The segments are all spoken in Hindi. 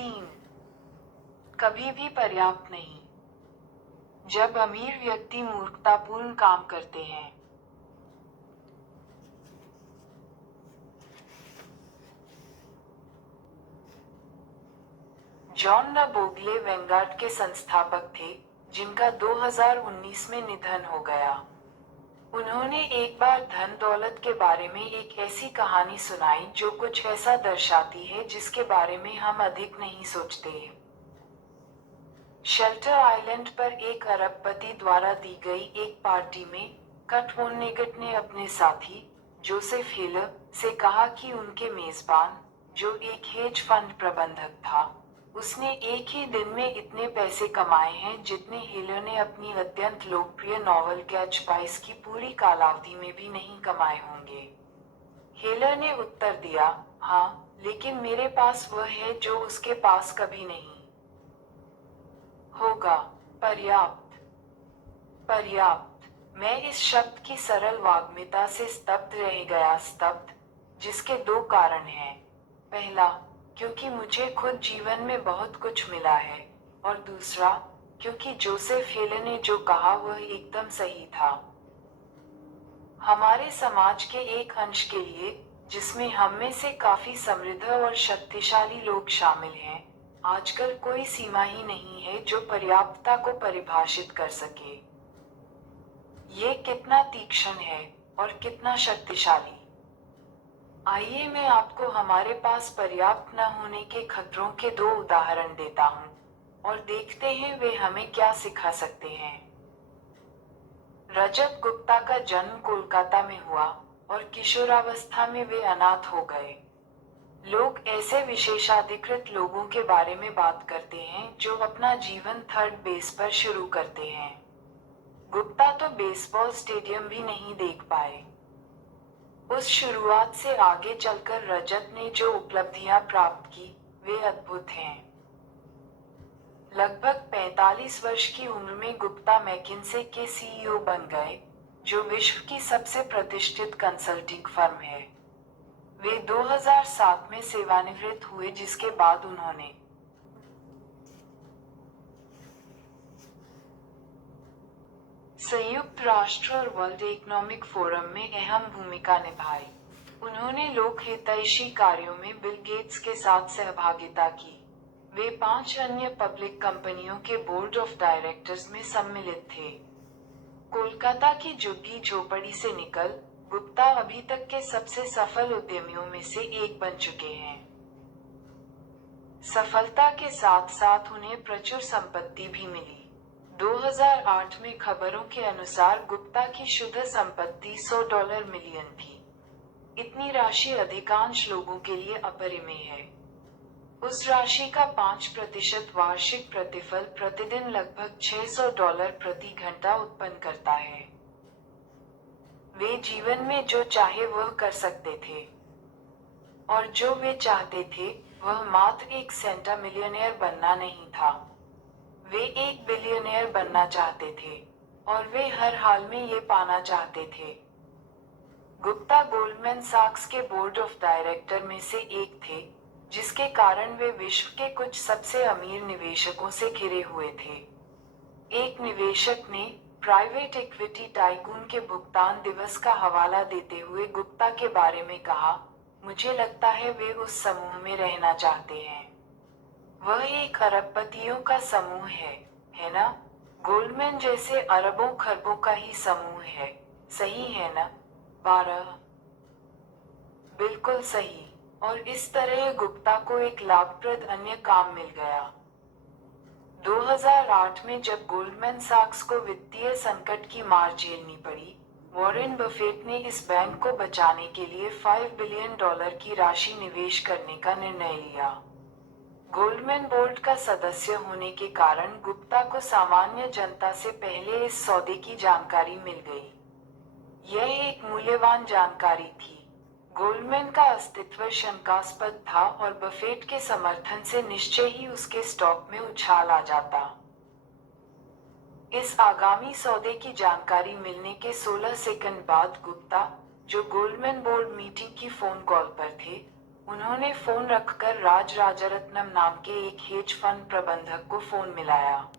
3 कभी भी पर्याप्त नहीं। जब अमीर व्यक्ति मूर्खतापूर्ण काम करते हैं। जॉन ल बोगले वैंगार्ड के संस्थापक थे, जिनका 2019 में निधन हो गया। उन्होंने एक बार धन दौलत के बारे में एक ऐसी कहानी सुनाई जो कुछ ऐसा दर्शाती है जिसके बारे में हम अधिक नहीं सोचते। शेल्टर आइलैंड पर एक अरबपति द्वारा दी गई एक पार्टी में कट वोनेगट ने अपने साथी जोसेफ हिल से कहा कि उनके मेजबान, जो एक हेज फंड प्रबंधक था, उसने एक ही दिन में इतने पैसे कमाए हैं जितने हिल ने अपनी अत्यंत लोकप्रिय नॉवल कैच पाइस की पूरी कालावधि में भी नहीं कमाए होंगे। हिल ने उत्तर दिया, हाँ, लेकिन मेरे पास वह है जो उसके पास कभी नहीं होगा। पर्याप्त। पर्याप्त। मैं इस शब्द की सरल वाग्मिता से स्तब्ध रह गया, स्तब्ध, जिसके दो कारण हैं। पहला, क्योंकि मुझे खुद जीवन में बहुत कुछ मिला है, और दूसरा, क्योंकि जोसेफ हिल ने जो कहा वह एकदम सही था। हमारे समाज के एक अंश के लिए, जिसमें हम में से काफी समृद्ध और शक्तिशाली लोग शामिल हैं, आजकल कोई सीमा ही नहीं है जो पर्याप्तता को परिभाषित कर सके। ये कितना तीक्ष्ण है और कितना शक्तिशाली। आइए मैं आपको हमारे पास पर्याप्त न होने के खतरों के दो उदाहरण देता हूँ, और देखते हैं वे हमें क्या सिखा सकते हैं। रजत गुप्ता का जन्म कोलकाता में हुआ, और किशोरावस्था में वे अनाथ हो गए। लोग ऐसे विशेषाधिकृत लोगों के बारे में बात करते हैं जो अपना जीवन थर्ड बेस पर शुरू करते हैं। गुप्ता तो बेसबॉल स्टेडियम भी नहीं देख पाए। उस शुरुआत से आगे चलकर रजत ने जो उपलब्धियां प्राप्त की, वे अद्भुत हैं। लगभग 45 वर्ष की उम्र में गुप्ता मैकिन्से के सीईओ बन गए, जो विश्व की सबसे प्रतिष्ठित कंसल्टिंग फर्म है। वे 2007 में सेवानिवृत्त हुए, जिसके बाद उन्होंने संयुक्त राष्ट्र और वर्ल्ड इकोनॉमिक फोरम में अहम भूमिका निभाई। उन्होंने लोक हितैषी कार्यों में बिल गेट्स के साथ सहभागिता की। वे 5 अन्य पब्लिक कंपनियों के बोर्ड ऑफ डायरेक्टर्स में सम्मिलित थे। कोलकाता की झुग्गी झोपड़ी से निकल, गुप्ता अभी तक के सबसे सफल उद्यमियों में से एक बन चुके हैं। सफलता के साथ साथ उन्हें प्रचुर संपत्ति भी मिली। 2008 में खबरों के अनुसार गुप्ता की शुद्ध संपत्ति $100 मिलियन थी। इतनी राशि अधिकांश लोगों के लिए अपरिमेय है। उस राशि का 5% वार्षिक प्रतिफल प्रतिदिन लगभग $600 प्रति घंटा उत्पन्न करता है। वे जीवन में जो चाहे वह कर सकते थे, और जो वे चाहते थे वह मात्र एक सेंटा मिलियनेयर बनना नहीं था। वे एक बिलियनेयर बनना चाहते थे, और वे हर हाल में ये पाना चाहते थे। गुप्ता गोल्डमैन सैक्स के बोर्ड ऑफ डायरेक्टर में से एक थे, जिसके कारण वे विश्व के कुछ सबसे अमीर निवेशकों से घिरे हुए थे। एक निवेशक ने प्राइवेट इक्विटी टाइकून के भुगतान दिवस का हवाला देते हुए गुप्ता के बारे में कहा, मुझे लगता है वे उस समूह में रहना चाहते हैं। वह एक अरबपतियों का समूह है ना? गोल्डमैन जैसे अरबों खरबों का ही समूह है, सही है ना? 12 बिल्कुल सही। और इस तरह गुप्ता को एक लाभप्रद अन्य काम मिल गया। 2008 में जब गोल्डमैन सैक्स को वित्तीय संकट की मार झेलनी पड़ी, वॉरेन बफेट ने इस बैंक को बचाने के लिए $5 बिलियन की राशि निवेश करने का निर्णय लिया। गोल्डमैन बोर्ड का सदस्य होने के कारण गुप्ता को सामान्य जनता से पहले इस सौदे की जानकारी मिल गई। यह एक मूल्यवान जानकारी थी। गोल्डमैन का अस्तित्व शंकास्पद था, और बफेट के समर्थन से निश्चय ही उसके स्टॉक में उछाल आ जाता। इस आगामी सौदे की जानकारी मिलने के 16 सेकंड बाद गुप्ता, जो गोल्डमैन बोर्ड मीटिंग की फोन कॉल पर थे, उन्होंने फोन रखकर राजरत्नम नाम के एक हेज फंड प्रबंधक को फोन मिलाया।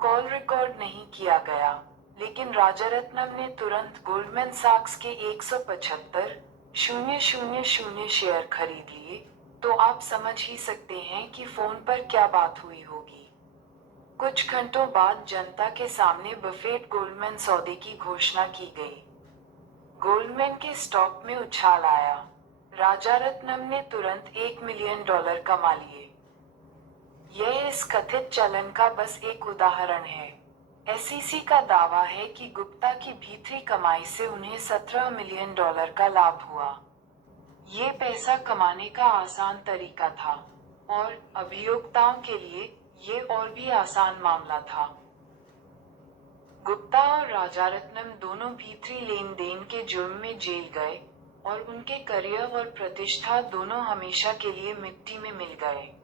कॉल रिकॉर्ड नहीं किया गया, लेकिन राजरत्नम ने तुरंत गोल्डमैन सैक्स के 175,000 शेयर खरीद लिए। तो आप समझ ही सकते हैं कि फोन पर क्या बात हुई होगी। कुछ घंटों बाद जनता के सामने बफेट गोल्डमैन सौदे की घोषणा की गई। गोल्डमैन के स्टॉक में उछाल आया। राजारत्नम ने तुरंत $1 मिलियन कमा लिए। यह इस कथित चलन का बस एक उदाहरण है। एसईसी का दावा है कि गुप्ता की भीतरी कमाई से उन्हें $17 मिलियन का लाभ हुआ। ये पैसा कमाने का आसान तरीका था, और अभियोक्ताओं के लिए ये और भी आसान मामला था। गुप्ता और राजारत्नम दोनों भीतरी लेन देन के जुर्म में जेल गए, और उनके करियर और प्रतिष्ठा दोनों हमेशा के लिए मिट्टी में मिल गए।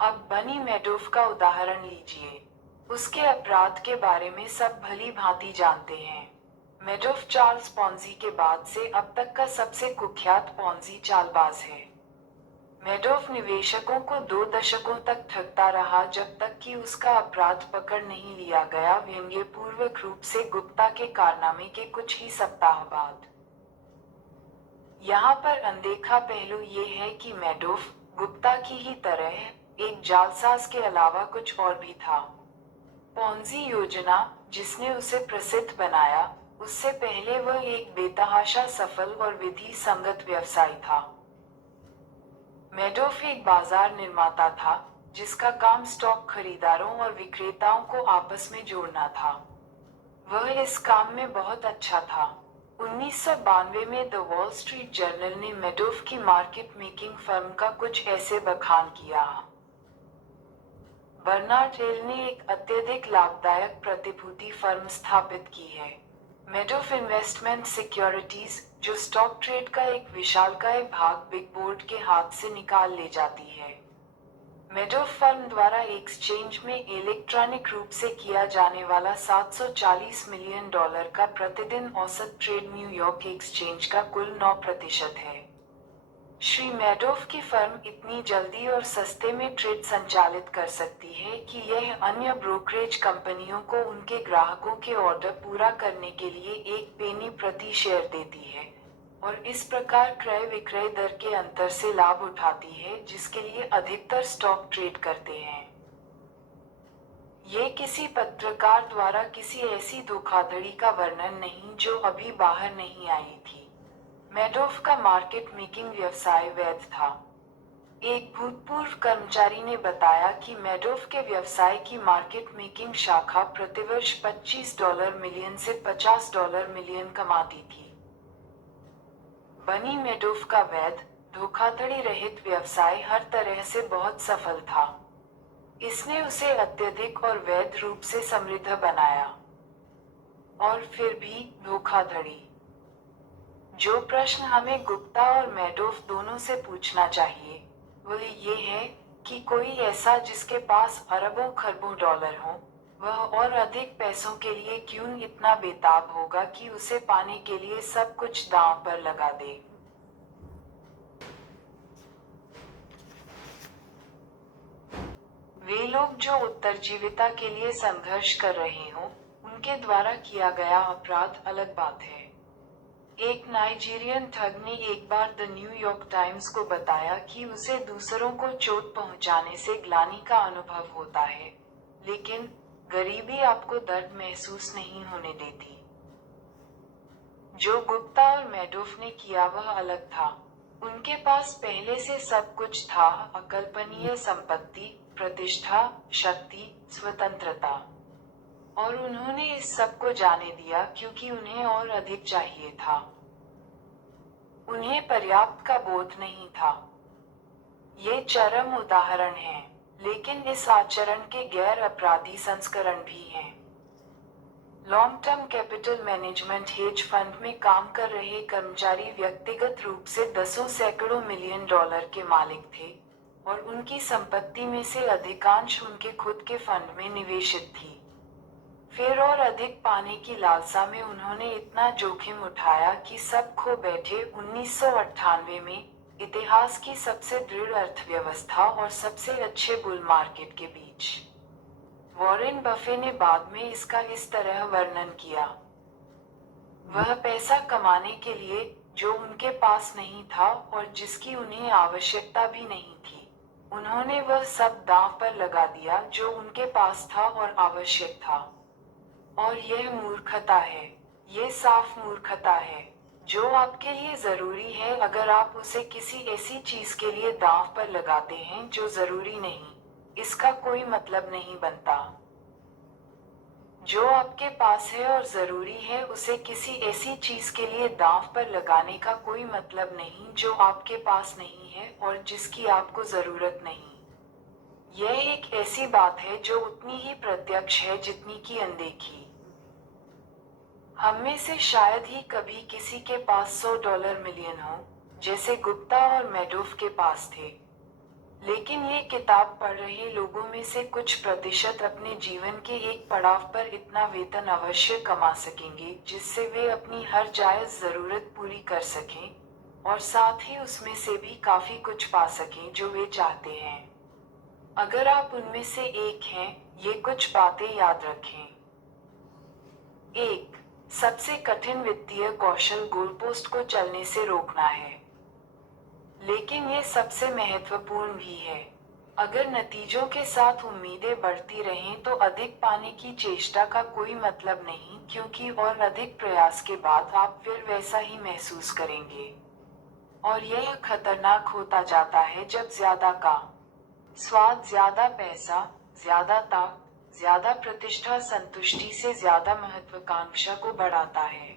अब बनी मैडोफ का उदाहरण लीजिए। उसके अपराध के बारे में सब भली भांति जानते हैं। मैडोफ चार्ल्स पॉन्जी के बाद से अब तक का सबसे कुख्यात पॉन्जी चालबाज है। मैडोफ निवेशकों को 2 दशकों तक ठगता रहा जब तक कि उसका अपराध पकड़ नहीं लिया गया, व्यंग्यपूर्वक रूप से गुप्ता के कारनामे के कुछ ही सप्ताह बाद। यहाँ पर अनदेखा पहलू ये है कि मैडोफ, गुप्ता की ही तरह, एक जालसाज के अलावा कुछ और भी था। पॉन्जी योजना, जिसने उसे प्रसिद्ध बनाया, उससे पहले वह एक बेतहाशा सफल और विधि संगत व्यवसाय था। मैडोफ एक बाजार निर्माता था, जिसका काम स्टॉक खरीदारों और विक्रेताओं को आपस में जोड़ना था। वह इस काम में बहुत अच्छा था। 1992 में द वॉल स्ट्रीट जर्नल ने मैडोफ की मार्केट मेकिंग फर्म का कुछ ऐसे बखान किया। बर्नार्ड हिल ने एक अत्यधिक लाभदायक प्रतिभूति फर्म स्थापित की है, मैडोफ इन्वेस्टमेंट सिक्योरिटीज, जो स्टॉक ट्रेड का एक विशालकाय भाग बिग बोर्ड के हाथ से निकाल ले जाती है। मैडोफ फर्म द्वारा एक्सचेंज में इलेक्ट्रॉनिक रूप से किया जाने वाला $740 मिलियन का प्रतिदिन औसत ट्रेड न्यूयॉर्क एक्सचेंज का कुल 9% है। श्री मैडोफ की फर्म इतनी जल्दी और सस्ते में ट्रेड संचालित कर सकती है कि यह अन्य ब्रोकरेज कंपनियों को उनके ग्राहकों के ऑर्डर पूरा करने के लिए 1 पेनी प्रति शेयर देती है, और इस प्रकार क्रय विक्रय दर के अंतर से लाभ उठाती है जिसके लिए अधिकतर स्टॉक ट्रेड करते हैं। ये किसी पत्रकार द्वारा किसी ऐसी धोखाधड़ी का वर्णन नहीं जो अभी बाहर नहीं आई थी। मैडोफ का मार्केट मेकिंग व्यवसाय वैध था। एक भूतपूर्व कर्मचारी ने बताया कि मैडोफ के व्यवसाय की मार्केट मेकिंग शाखा प्रतिवर्ष $25 मिलियन से $50 मिलियन कमाती थी। बनी मैडोफ का वैध, धोखाधड़ी रहित व्यवसाय हर तरह से बहुत सफल था। इसने उसे अत्यधिक और वैध रूप से समृद्ध बनाया। और फिर भी धोखाधड़ी। जो प्रश्न हमें गुप्ता और मैडोफ दोनों से पूछना चाहिए, वह ये है कि कोई ऐसा जिसके पास अरबों खरबों डॉलर हो, वह और अधिक पैसों के लिए क्यों इतना बेताब होगा कि उसे पाने के लिए सब कुछ दांव पर लगा दे। वे लोग जो उत्तरजीविता के लिए संघर्ष कर रहे हों, उनके द्वारा किया गया अपराध अलग बात है। एक नाइजीरियन ठग ने एक बार द न्यूयॉर्क टाइम्स को बताया कि उसे दूसरों को चोट पहुंचाने से ग्लानि का अनुभव होता है, लेकिन गरीबी आपको दर्द महसूस नहीं होने देती। जो गुप्ता और मैडोफ ने किया वह अलग था। उनके पास पहले से सब कुछ था, अकल्पनीय संपत्ति, प्रतिष्ठा, शक्ति, स्वतंत्रता। और उन्होंने इस सब को जाने दिया क्योंकि उन्हें और अधिक चाहिए था। उन्हें पर्याप्त का बोध नहीं था। ये चरम उदाहरण हैं, लेकिन इस आचरण के गैर अपराधी संस्करण भी हैं। Long term capital management hedge fund में काम कर रहे कर्मचारी व्यक्तिगत रूप से दसों सैकड़ों मिलियन डॉलर के मालिक थे, और उनकी संपत्ति में से अधिकांश उनके खुद के फंड में निवेशित थी। फिर और अधिक पाने की लालसा में उन्होंने इतना जोखिम उठाया कि सब खो बैठे। 1998 में इतिहास की सबसे दृढ़ अर्थव्यवस्था और सबसे अच्छे बुल मार्केट के बीच। वॉरेन बफे ने बाद में इसका इस तरह वर्णन किया। वह पैसा कमाने के लिए, जो उनके पास नहीं था और जिसकी उन्हें आवश्यकता भी नहीं थी, उन्होंने वह सब दांव पर लगा दिया जो उनके पास था और आवश्यक था। और यह मूर्खता है। ये साफ मूर्खता है। जो आपके लिए जरूरी है, अगर आप उसे किसी ऐसी चीज के लिए दांव पर लगाते हैं जो जरूरी नहीं, इसका कोई मतलब नहीं बनता। जो आपके पास है और जरूरी है, उसे किसी ऐसी चीज के लिए दांव पर लगाने का कोई मतलब नहीं जो आपके पास नहीं है और जिसकी आपको जरूरत नहीं। यह एक ऐसी बात है जो उतनी ही प्रत्यक्ष है जितनी की अनदेखी। हम में से शायद ही कभी किसी के पास $100 मिलियन हो, जैसे गुप्ता और मैडोफ के पास थे। लेकिन ये किताब पढ़ रहे लोगों में से कुछ प्रतिशत अपने जीवन के एक पड़ाव पर इतना वेतन अवश्य कमा सकेंगे जिससे वे अपनी हर जायज जरूरत पूरी कर सकें, और साथ ही उसमें से भी काफी कुछ पा सकें जो वे चाहते हैं। अगर आप उनमें से एक हैं, ये कुछ बातें याद रखें। 1. सबसे कठिन वित्तीय कौशल गोलपोस्ट को चलने से रोकना है। लेकिन ये सबसे महत्वपूर्ण भी है। अगर नतीजों के साथ उम्मीदें बढ़ती रहें तो अधिक पाने की चेष्टा का कोई मतलब नहीं, क्योंकि और अधिक प्रयास के बाद आप फिर वैसा ही महसूस करेंगे। और यह खतरनाक होता जाता है जब ज्यादा का स्वाद ज्यादा पैसा, ज्यादा ताक, ज्यादा प्रतिष्ठा संतुष्टि से ज्यादा महत्वाकांक्षा को बढ़ाता है।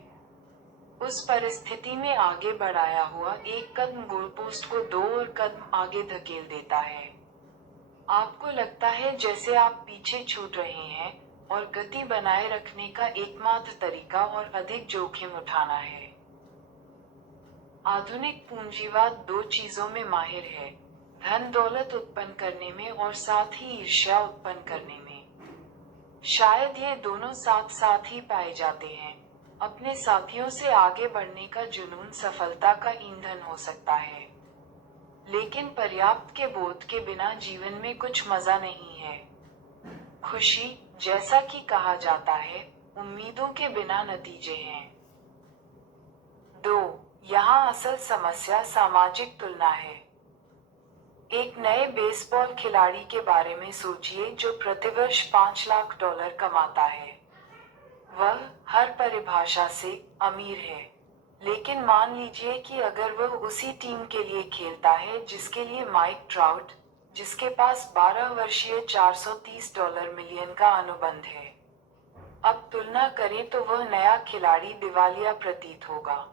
उस परिस्थिति में आगे बढ़ाया हुआ एक कदम गोलपोस्ट को 2 और कदम आगे धकेल देता है। आपको लगता है जैसे आप पीछे छूट रहे हैं, और गति बनाए रखने का एकमात्र तरीका और अधिक जोखिम उठाना है। आधुनिक पूंजीवाद 2 चीजों में माहिर है: धन दौलत उत्पन्न करने में और साथ ही ईर्ष्या उत्पन्न करने में। शायद ये दोनों साथ साथ ही पाए जाते हैं। अपने साथियों से आगे बढ़ने का जुनून सफलता का ईंधन हो सकता है, लेकिन पर्याप्त के बोध के बिना जीवन में कुछ मजा नहीं है। खुशी, जैसा कि कहा जाता है, उम्मीदों के बिना नतीजे हैं। 2. यहाँ असल समस्या सामाजिक तुलना है। एक नए बेसबॉल खिलाड़ी के बारे में सोचिए जो प्रतिवर्ष $5 लाख कमाता है। वह, हर परिभाषा से, अमीर है। लेकिन मान लीजिए कि अगर वह उसी टीम के लिए खेलता है जिसके लिए माइक ट्राउट, जिसके पास 12 वर्षीय $430 मिलियन का अनुबंध है। अब तुलना करें तो वह नया खिलाड़ी दिवालिया प्रतीत होगा।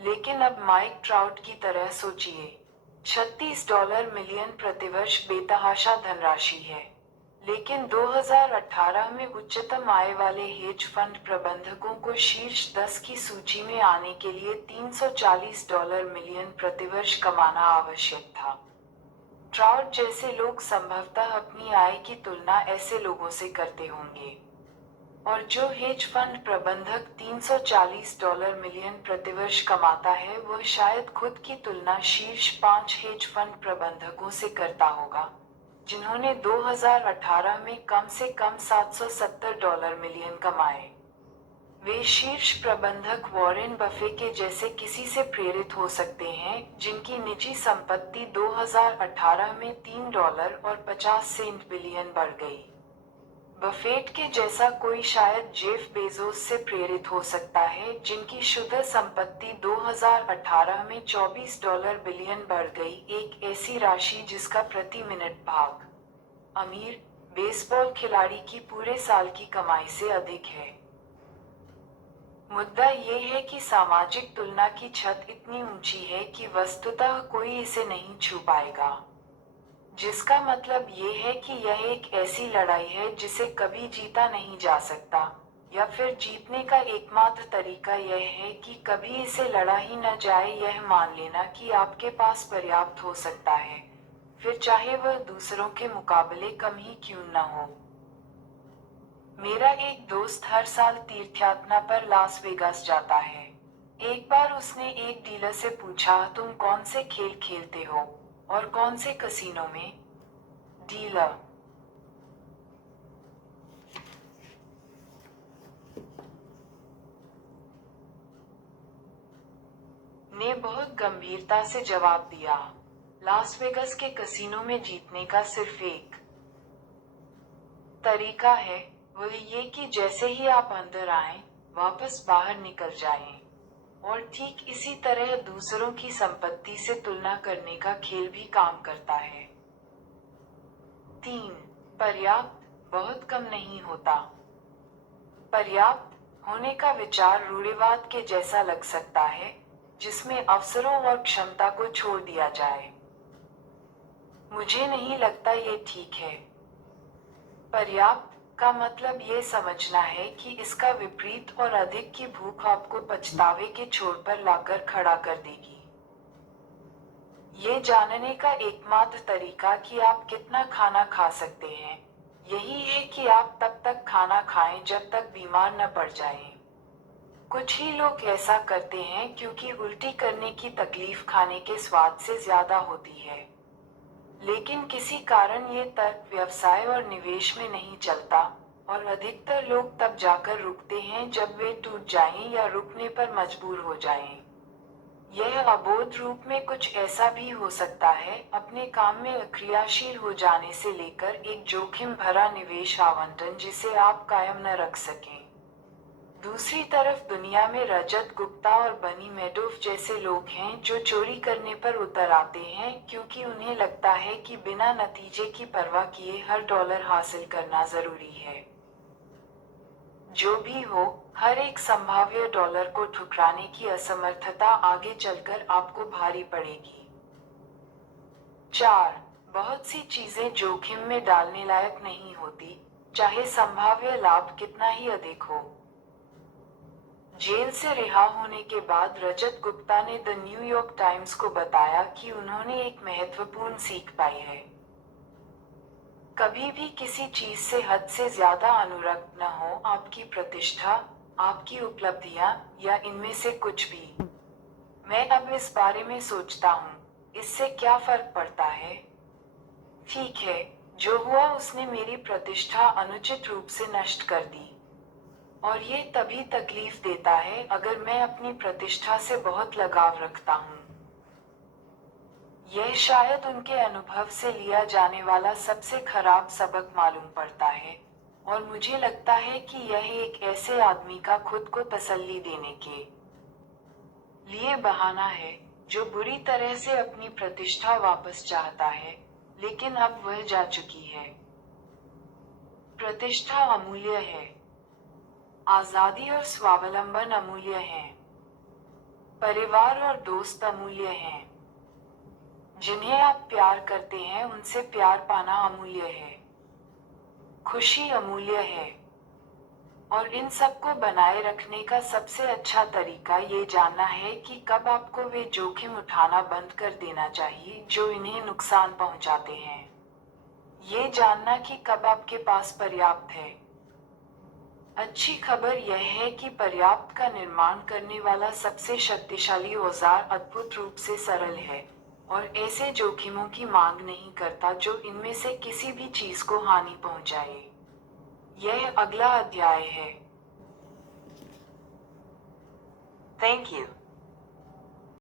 लेकिन अब माइक ट्राउट की तरह सोचिए। $36 मिलियन प्रतिवर्ष बेतहाशा धनराशि है। लेकिन 2018 में उच्चतम आय वाले हेज फंड प्रबंधकों को शीर्ष 10 की सूची में आने के लिए $340 मिलियन प्रतिवर्ष कमाना आवश्यक था। ट्राउट जैसे लोग संभवतः अपनी आय की तुलना ऐसे लोगों से करते होंगे। और जो हेज फंड प्रबंधक $340 मिलियन प्रतिवर्ष कमाता है, वह शायद खुद की तुलना शीर्ष 5 हेज फंड प्रबंधकों से करता होगा, जिन्होंने 2018 में कम से कम $770 मिलियन कमाए। वे शीर्ष प्रबंधक वॉरेन बफे के जैसे किसी से प्रेरित हो सकते हैं, जिनकी निजी संपत्ति 2018 में $3.50 बिलियन बढ़ गई। बफेट के जैसा कोई शायद जेफ बेजोस से प्रेरित हो सकता है, जिनकी शुद्ध संपत्ति 2018 में $24 बिलियन बढ़ गई, एक ऐसी राशि जिसका प्रति मिनट भाग अमीर बेसबॉल खिलाड़ी की पूरे साल की कमाई से अधिक है। मुद्दा ये है कि सामाजिक तुलना की छत इतनी ऊंची है कि वस्तुतः कोई इसे नहीं छू पाएगा। जिसका मतलब ये है कि यह एक ऐसी लड़ाई है जिसे कभी जीता नहीं जा सकता, या फिर जीतने का एकमात्र तरीका यह है कि कभी इसे लड़ा ही न जाए। यह मान लेना कि आपके पास पर्याप्त हो सकता है, फिर चाहे वह दूसरों के मुकाबले कम ही क्यों न हो। मेरा एक दोस्त हर साल तीर्थयात्रा पर लास वेगास जाता है। एक बार उसने एक डीलर से पूछा, तुम कौन से खेल खेलते हो और कौन से कसीनो में? डीलर: ने बहुत गंभीरता से जवाब दिया, लास वेगस के कसीनो में जीतने का सिर्फ एक तरीका है, वह ये कि जैसे ही आप अंदर आएं, वापस बाहर निकल जाएं। और ठीक इसी तरह दूसरों की संपत्ति से तुलना करने का खेल भी काम करता है। 3. पर्याप्त बहुत कम नहीं होता। पर्याप्त होने का विचार रूढ़िवाद के जैसा लग सकता है, जिसमें अवसरों और क्षमता को छोड़ दिया जाए। मुझे नहीं लगता ये ठीक है। पर्याप्त का मतलब ये समझना है कि इसका विपरीत और अधिक की भूख आपको पछतावे के छोर पर लाकर खड़ा कर देगी। ये जानने का एकमात्र तरीका कि आप कितना खाना खा सकते हैं, यही है कि आप तब तक खाना खाएं जब तक बीमार न पड़ जाएं। कुछ ही लोग ऐसा करते हैं क्योंकि उल्टी करने की तकलीफ खाने के स्वाद से ज्यादा होती है। लेकिन किसी कारण ये तर्क व्यवसाय और निवेश में नहीं चलता, और अधिकतर लोग तब जाकर रुकते हैं जब वे टूट जाएं या रुकने पर मजबूर हो जाएं। यह अबोध रूप में कुछ ऐसा भी हो सकता है, अपने काम में अक्रियाशील हो जाने से लेकर एक जोखिम भरा निवेश आवंटन जिसे आप कायम न रख सकें। दूसरी तरफ दुनिया में रजत गुप्ता और बनी मैडोफ जैसे लोग हैं जो चोरी करने पर उतर आते हैं क्योंकि उन्हें लगता है कि बिना नतीजे की परवाह किए हर डॉलर हासिल करना जरूरी है। जो भी हो, हर एक संभाव्य डॉलर को ठुकराने की असमर्थता आगे चलकर आपको भारी पड़ेगी। 4. बहुत सी चीजें जोखिम में डालने लायक नहीं होती, चाहे संभाव्य लाभ कितना ही अधिक हो। जेल से रिहा होने के बाद रजत गुप्ता ने द न्यूयॉर्क टाइम्स को बताया कि उन्होंने एक महत्वपूर्ण सीख पाई है। कभी भी किसी चीज से हद से ज्यादा अनुरक्त न हो, आपकी प्रतिष्ठा, आपकी उपलब्धियां, या इनमें से कुछ भी। मैं अब इस बारे में सोचता हूँ, इससे क्या फर्क पड़ता है? ठीक है, जो हुआ उसने मेरी प्रतिष्ठा अनुचित रूप से नष्ट कर दी। और ये तभी तकलीफ देता है अगर मैं अपनी प्रतिष्ठा से बहुत लगाव रखता हूँ। यह शायद उनके अनुभव से लिया जाने वाला सबसे खराब सबक मालूम पड़ता है, और मुझे लगता है कि यह एक ऐसे आदमी का खुद को तसल्ली देने के लिए बहाना है, जो बुरी तरह से अपनी प्रतिष्ठा वापस चाहता है, लेकिन अब वह जा चुकी है। प्रतिष्ठा अमूल्य है। आजादी और स्वावलंबन अमूल्य हैं। परिवार और दोस्त अमूल्य हैं। जिन्हें आप प्यार करते हैं उनसे प्यार पाना अमूल्य है। खुशी अमूल्य है। और इन सबको बनाए रखने का सबसे अच्छा तरीका ये जानना है कि कब आपको वे जोखिम उठाना बंद कर देना चाहिए जो इन्हें नुकसान पहुंचाते हैं। ये जानना कि कब आपके पास पर्याप्त है। अच्छी खबर यह है कि पर्याप्त का निर्माण करने वाला सबसे शक्तिशाली औजार अद्भुत रूप से सरल है, और ऐसे जोखिमों की मांग नहीं करता जो इनमें से किसी भी चीज को हानि पहुंचाए। यह अगला अध्याय है। Thank you.